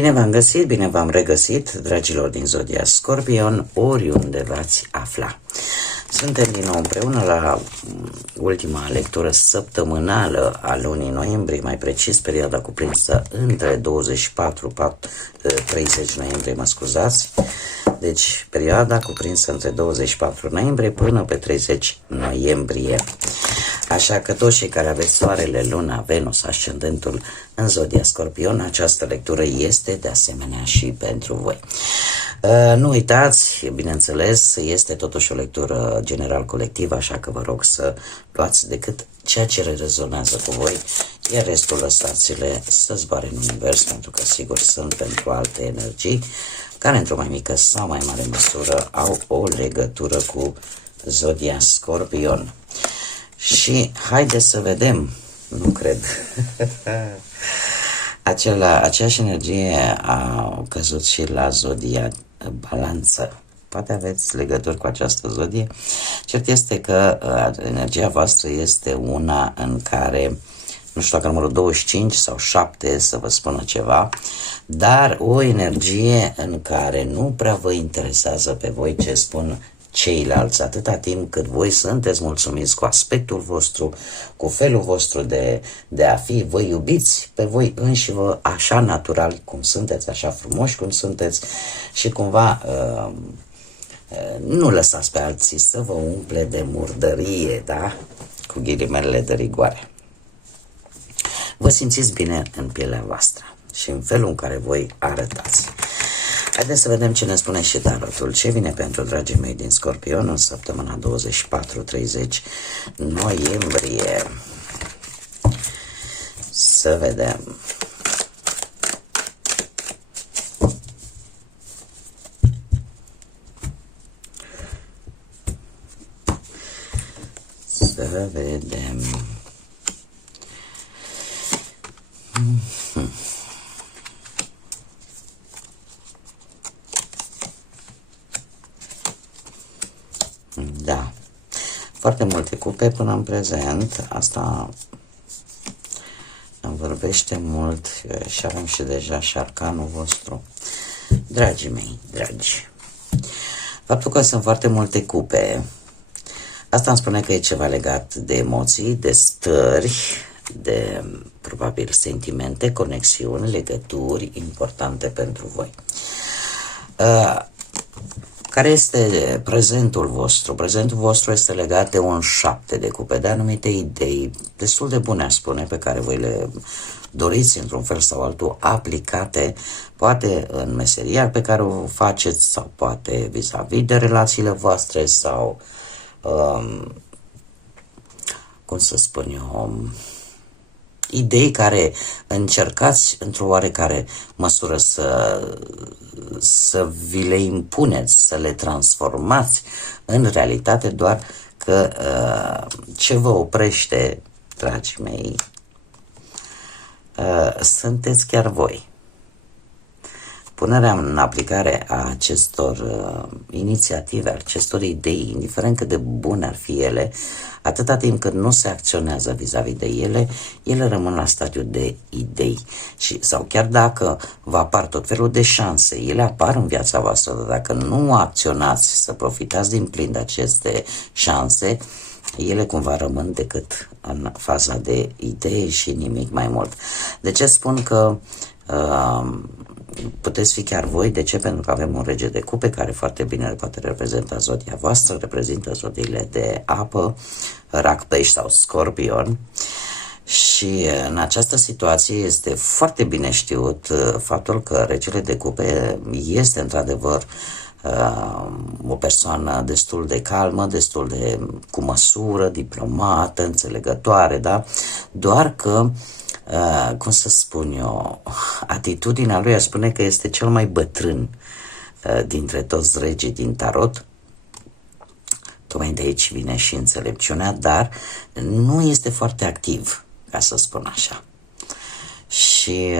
Bine v-am găsit, bine v-am regăsit, dragilor din Zodia Scorpion, oriunde v-ați afla. Suntem din nou împreună la ultima lectură săptămânală a lunii noiembrie, mai precis perioada cuprinsă între 24-30 noiembrie, mă scuzați. Deci perioada cuprinsă între 24 noiembrie până pe 30 noiembrie. Așa că toți cei care aveți Soarele, Luna, Venus, Ascendentul în Zodia Scorpion, această lectură este de asemenea și pentru voi. Nu uitați, bineînțeles, este totuși o lectură general colectivă, așa că vă rog să luați decât ceea ce rezonează cu voi, iar restul lăsați-le să zboare în univers, pentru că sigur sunt pentru alte energii care într-o mai mică sau mai mare măsură au o legătură cu Zodia Scorpion. Și haideți să vedem, nu cred, aceeași energie a căzut și la Zodia Balanță. Poate aveți legături cu această zodie. Cert este că energia voastră este una în care, nu știu dacă numărul 25 sau 7 să vă spună ceva, dar o energie în care nu prea vă interesează pe voi ce spun ceilalți, atâta timp cât voi sunteți mulțumiți cu aspectul vostru, cu felul vostru de a fi, vă iubiți pe voi înși vă așa natural cum sunteți, așa frumoși cum sunteți și cumva nu lăsați pe alții să vă umple de murdărie, da? Cu ghilimelele de rigoare. Vă simțiți bine în pielea voastră și în felul în care voi arătați. Haideți să vedem ce ne spune și tarotul. Ce vine pentru dragii mei din Scorpion în săptămâna 24-30 noiembrie. Să vedem. Să vedem. Da, foarte multe cupe până în prezent, asta îmi vorbește mult și avem și deja și arcanul vostru. Dragii mei, dragi, faptul că sunt foarte multe cupe, asta îmi spune că e ceva legat de emoții, de stări, de probabil sentimente, conexiuni, legături importante pentru voi. Care este prezentul vostru? Prezentul vostru este legat de un 7 de cupe, de anumite idei destul de bune, aș spune, pe care voi le doriți într-un fel sau altul aplicate, poate în meseria pe care o faceți sau poate vis-a-vis de relațiile voastre sau, cum să spun eu, idei care încercați într-o oarecare măsură să vi le impuneți, să le transformați în realitate, doar că ce vă oprește, dragii mei, sunteți chiar voi. Punerea în aplicare a acestor inițiative, acestor idei, indiferent cât de bune ar fi ele, atâta timp cât nu se acționează vis-a-vis de ele, ele rămân la stadiul de idei. Sau chiar dacă vă apar tot felul de șanse, ele apar în viața voastră, dar dacă nu acționați să profitați din plin de aceste șanse, ele cumva rămân decât în faza de idei și nimic mai mult. De ce spun că puteți fi chiar voi? De ce? Pentru că avem un rege de cupe care foarte bine poate reprezenta zodia voastră, reprezintă zodiile de apă, rac, pești sau scorpion. Și în această situație este foarte bine știut faptul că regele de cupe este într-adevăr o persoană destul de calmă, destul de cu măsură, diplomată, înțelegătoare, da? Doar că cum să spun eu, atitudinea lui, aș spune că este cel mai bătrân dintre toți regii din tarot. Tocmai de aici vine și înțelepciunea, dar nu este foarte activ, ca să spun așa. Și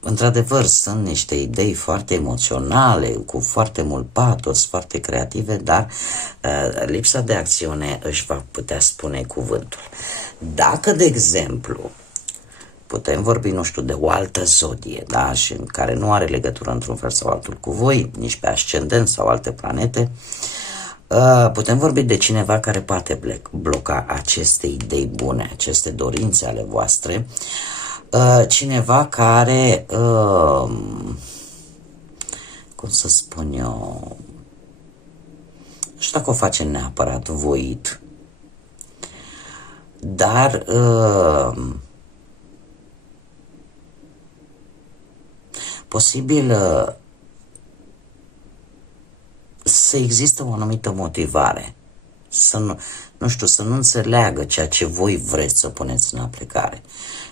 într-adevăr sunt niște idei foarte emoționale, cu foarte mult patos, foarte creative, dar lipsa de acțiune își va putea spune cuvântul. Dacă, de exemplu, putem vorbi, nu știu, de o altă zodie, da, și care nu are legătură într-un fel sau altul cu voi, nici pe ascendent sau alte planete. Putem vorbi de cineva care poate bloca aceste idei bune, aceste dorințe ale voastre, cineva care, cum să spun eu, nu știu dacă o face neapărat voit, dar posibil să există o anumită motivare, să nu știu, să nu înțeleagă ceea ce voi vreți să puneți în aplicare.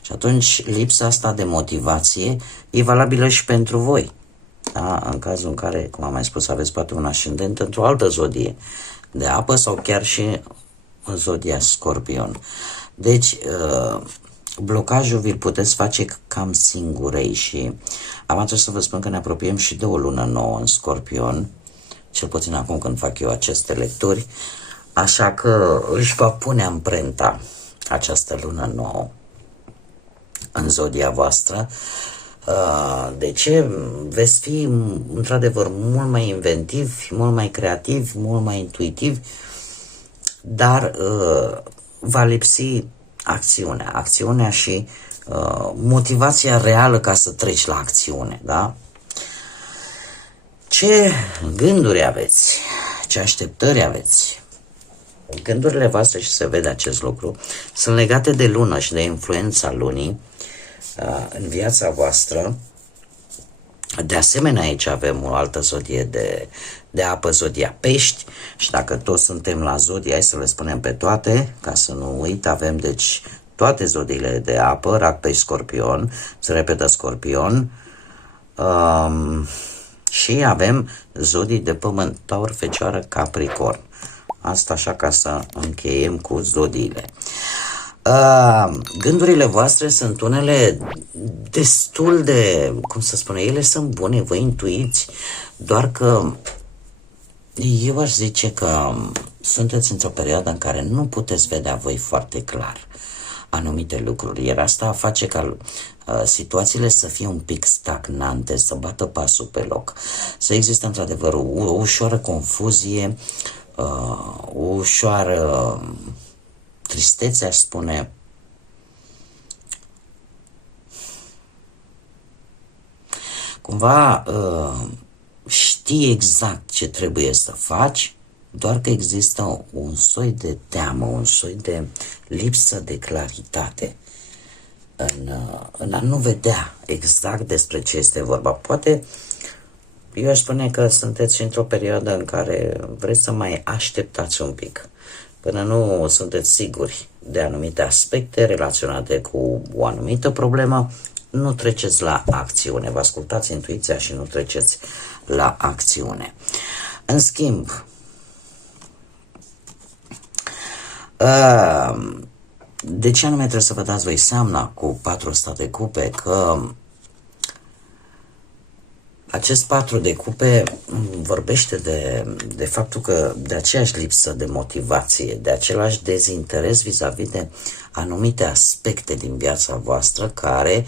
Și atunci lipsa asta de motivație e valabilă și pentru voi. Da? În cazul în care, cum am mai spus, aveți poate un ascendent într-o altă zodie de apă sau chiar și în zodia Scorpion. Deci, blocajul vi-l puteți face cam singurei și am trebuie să vă spun că ne apropiem și de o lună nouă în Scorpion, cel puțin acum când fac eu aceste lecturi, așa că își va pune amprenta această lună nouă în zodia voastră. De ce? Veți fi într-adevăr mult mai inventivi, mult mai creativi, mult mai intuitivi, dar va lipsi acțiunea și motivația reală ca să treci la acțiune, da? Ce gânduri aveți? Ce așteptări aveți? Gândurile voastre, și se vede acest lucru, sunt legate de lună și de influența lunii în viața voastră. De asemenea, aici avem o altă zodie de apă, zodia Pești, și dacă toți suntem la zodie, hai să le spunem pe toate, ca să nu uit, avem deci toate zodiile de apă, Rac, Pești, Scorpion, se repetă Scorpion, și avem zodii de pământ, Taur, Fecioară, Capricorn. Asta așa ca să încheiem cu zodiile. Gândurile voastre sunt unele destul de, cum să spune, ele sunt bune, vă intuiți, doar că eu aș zice că sunteți într-o perioadă în care nu puteți vedea voi foarte clar anumite lucruri, iar asta face ca situațiile să fie un pic stagnante, să bată pasul pe loc, să există într-adevăr o ușoară confuzie, o ușoară tristețe, aș spune. Cumva știi exact ce trebuie să faci, doar că există un soi de teamă, un soi de lipsă de claritate în a nu vedea exact despre ce este vorba. Poate eu aș spune că sunteți într-o perioadă în care vreți să mai așteptați un pic, până nu sunteți siguri de anumite aspecte relaționate cu o anumită problemă, nu treceți la acțiune. Vă ascultați intuiția și nu treceți la acțiune. În schimb, de ce anume trebuie să vă dați voi seama cu 400 de cupe că acest 4 de cupe vorbește de faptul că de aceeași lipsă de motivație, de același dezinteres vis-a-vis de anumite aspecte din viața voastră care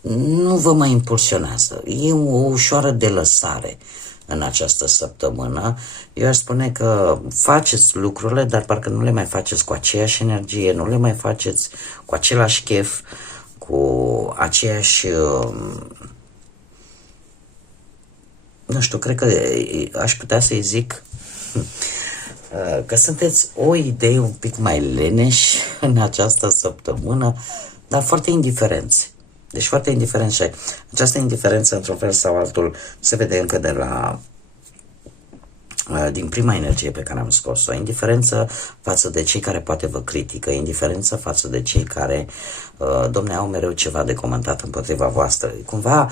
nu vă mai impulsionează. E o ușoară delăsare în această săptămână. Eu aș spune că faceți lucrurile, dar parcă nu le mai faceți cu aceeași energie, nu le mai faceți cu același chef, cu aceeași... nu știu, cred că aș putea să-i zic că sunteți o idee un pic mai leneși în această săptămână, dar foarte indiferenți. Deci foarte indiferenți. Și această indiferență, într-un fel sau altul, se vede încă din prima energie pe care am scos-o. Indiferență față de cei care poate vă critică, indiferență față de cei care, domne, au mereu ceva de comentat împotriva voastră. Cumva,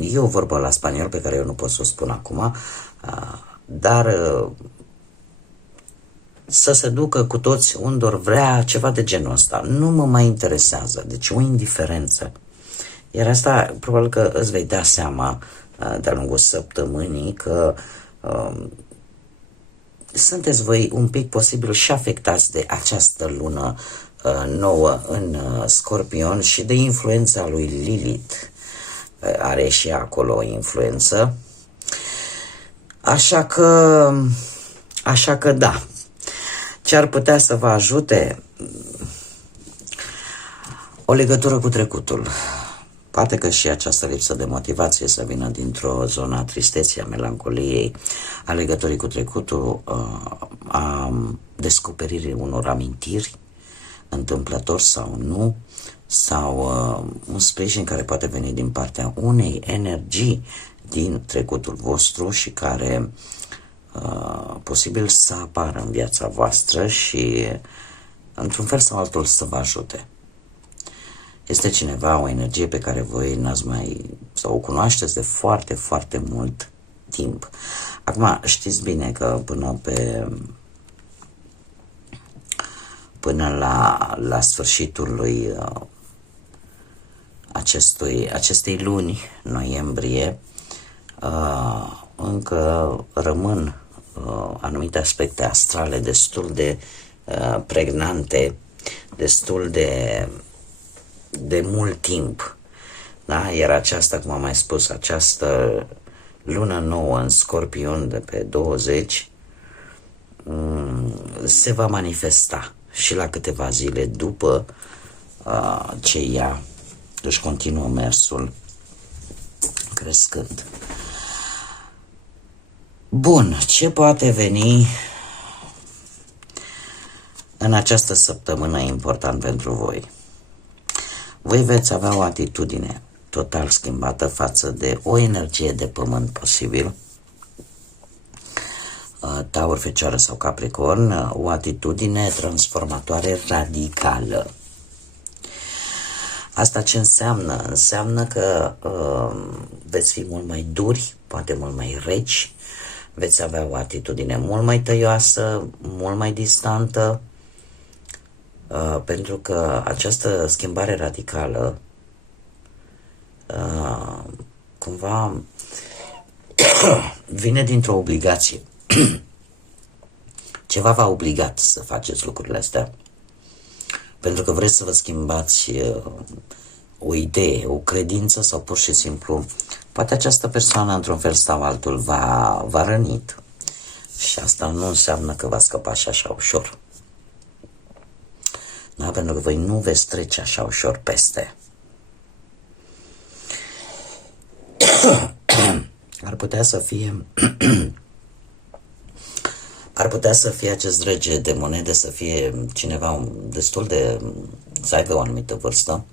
e o vorbă la spaniol pe care eu nu pot să o spun acum, dar să se ducă cu toți unde or vrea, ceva de genul ăsta. Nu mă mai interesează. Deci o indiferență. Iar asta probabil că îți vei da seama de-a lungul săptămânii că sunteți voi un pic posibil și afectați de această lună nouă în Scorpion și de influența lui Lilith. Are și acolo o influență. Așa că da. Ce ar putea să vă ajute? O legătură cu trecutul. Poate că și această lipsă de motivație să vină dintr-o zonă a tristeții, a melancoliei, a legăturii cu trecutul, a descoperirii unor amintiri, întâmplător sau nu, sau un sprijin care poate veni din partea unei energii din trecutul vostru și care posibil să apară în viața voastră și într-un fel sau altul să vă ajute. Este cineva, o energie pe care voi n-ați mai, sau o cunoașteți de foarte, foarte mult timp. Acum, știți bine că până la sfârșitul lui acestei luni, noiembrie, încă rămân anumite aspecte astrale destul de pregnante, destul de mult timp. Da? Iar aceasta, cum am mai spus, această lună nouă în Scorpion de pe 20 se va manifesta și la câteva zile după ce ea își continuă mersul crescând. Bun, ce poate veni în această săptămână important pentru voi? Voi veți avea o atitudine total schimbată față de o energie de pământ posibil, Taur, Fecioară sau Capricorn, o atitudine transformatoare radicală. Asta ce înseamnă? Înseamnă că veți fi mult mai duri, poate mult mai reci, veți avea o atitudine mult mai tăioasă, mult mai distantă, pentru că această schimbare radicală cumva vine dintr-o obligație. Ceva v-a obligat să faceți lucrurile astea, pentru că vreți să vă schimbați o idee, o credință sau pur și simplu poate această persoană într-un fel sau altul v-a rănit și asta nu înseamnă că va scăpa și așa ușor. Da? Pentru că voi nu veți trece așa ușor peste. Ar putea să fie acest rege de monede, să fie cineva destul de, să aibă o anumită vârstă,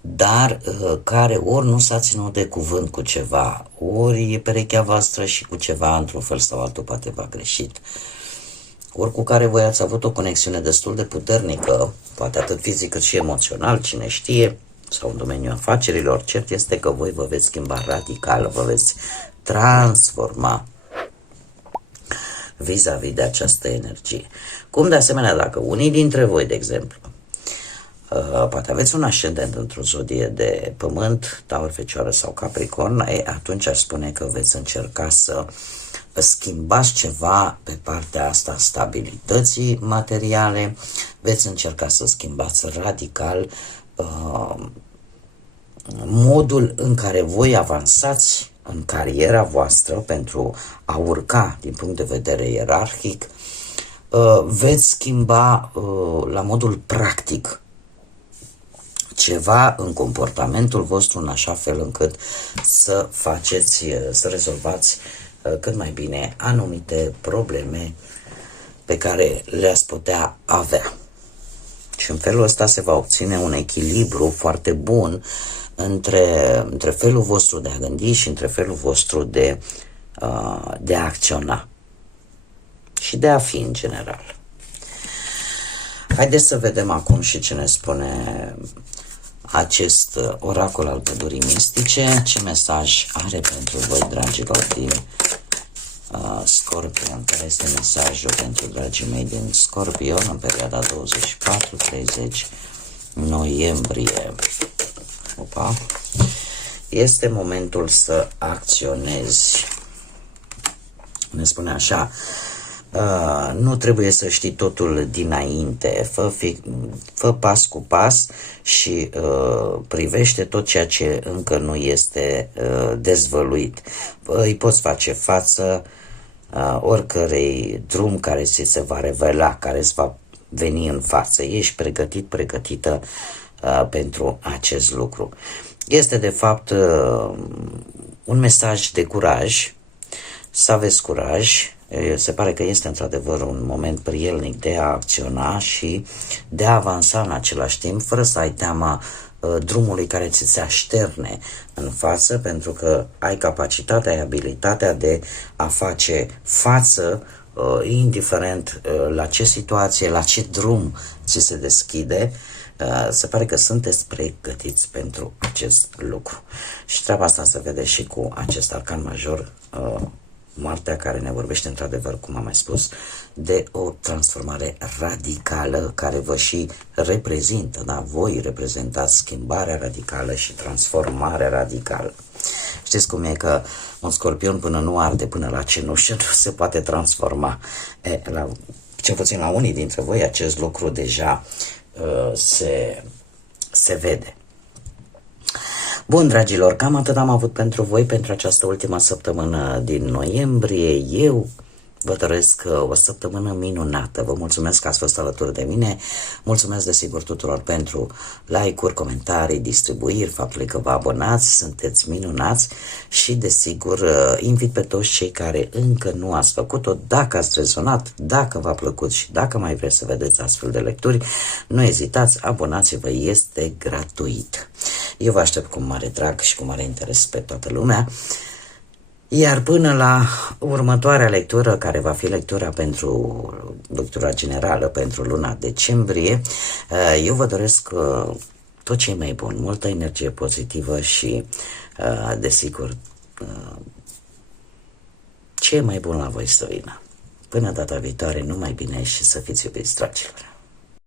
dar care ori nu s-a ținut de cuvânt cu ceva, ori e perechea voastră și cu ceva într-un fel sau altul poate v-a greșit, ori cu care voi ați avut o conexiune destul de puternică, poate atât fizic cât și emoțional, cine știe, sau în domeniul afacerilor. Cert este că voi vă veți schimba radical, vă veți transforma vis-a-vis de această energie. Cum de asemenea, dacă unii dintre voi, de exemplu, poate aveți un ascendent într-o zodie de pământ, Taur, Fecioară sau Capricorn, atunci aș spune că veți încerca să schimbați ceva pe partea asta stabilității materiale, veți încerca să schimbați radical modul în care voi avansați în cariera voastră pentru a urca din punct de vedere ierarhic, veți schimba la modul practic ceva în comportamentul vostru în așa fel încât să faceți, să rezolvați cât mai bine anumite probleme pe care le-ați putea avea. Și în felul ăsta se va obține un echilibru foarte bun între felul vostru de a gândi și între felul vostru de a acționa și de a fi în general. Haideți să vedem acum și ce ne spune acest oracol al pădurii mistice, ce mesaj are pentru voi, dragilor, din Scorpion, care este mesajul pentru dragii mei din Scorpion în perioada 24-30 noiembrie. Opa. Este momentul să acționezi. Ne spune așa: Nu trebuie să știi totul dinainte, fă pas cu pas și privește tot ceea ce încă nu este dezvăluit. Îi poți face față oricărei drum care ți se va revela, care îți va veni în față. Ești pregătită pentru acest lucru. Este de fapt un mesaj de curaj, să aveți curaj. Se pare că este într-adevăr un moment prielnic de a acționa și de a avansa în același timp, fără să ai teama drumului care ți se așterne în față, pentru că ai capacitatea, ai abilitatea de a face față, indiferent la ce situație, la ce drum ți se deschide. Se pare că sunteți pregătiți pentru acest lucru. Și treaba asta se vede și cu acest arcan major, moartea, care ne vorbește într-adevăr, cum am mai spus, de o transformare radicală care vă și reprezintă, da? Voi reprezentați schimbarea radicală și transformarea radicală. Știți cum e că un scorpion până nu arde, până la cenușă, nu se poate transforma. Cel puțin la unii dintre voi acest lucru deja se vede. Bun, dragilor, cam atât am avut pentru voi pentru această ultimă săptămână din noiembrie. Eu vă doresc o săptămână minunată. Vă mulțumesc că ați fost alături de mine. Mulțumesc desigur tuturor pentru like-uri, comentarii, distribuiri, faptul că vă abonați, sunteți minunați și desigur invit pe toți cei care încă nu ați făcut-o, dacă ați rezonat, dacă v-a plăcut și dacă mai vreți să vedeți astfel de lecturi, nu ezitați, abonați-vă, este gratuit. Eu vă aștept cu mare drag și cu mare interes pe toată lumea. Iar până la următoarea lectură, care va fi lectura generală pentru luna decembrie, eu vă doresc tot ce e mai bun, multă energie pozitivă și, desigur, ce e mai bun la voi să vină. Până data viitoare, numai bine și să fiți iubiți, dragilor!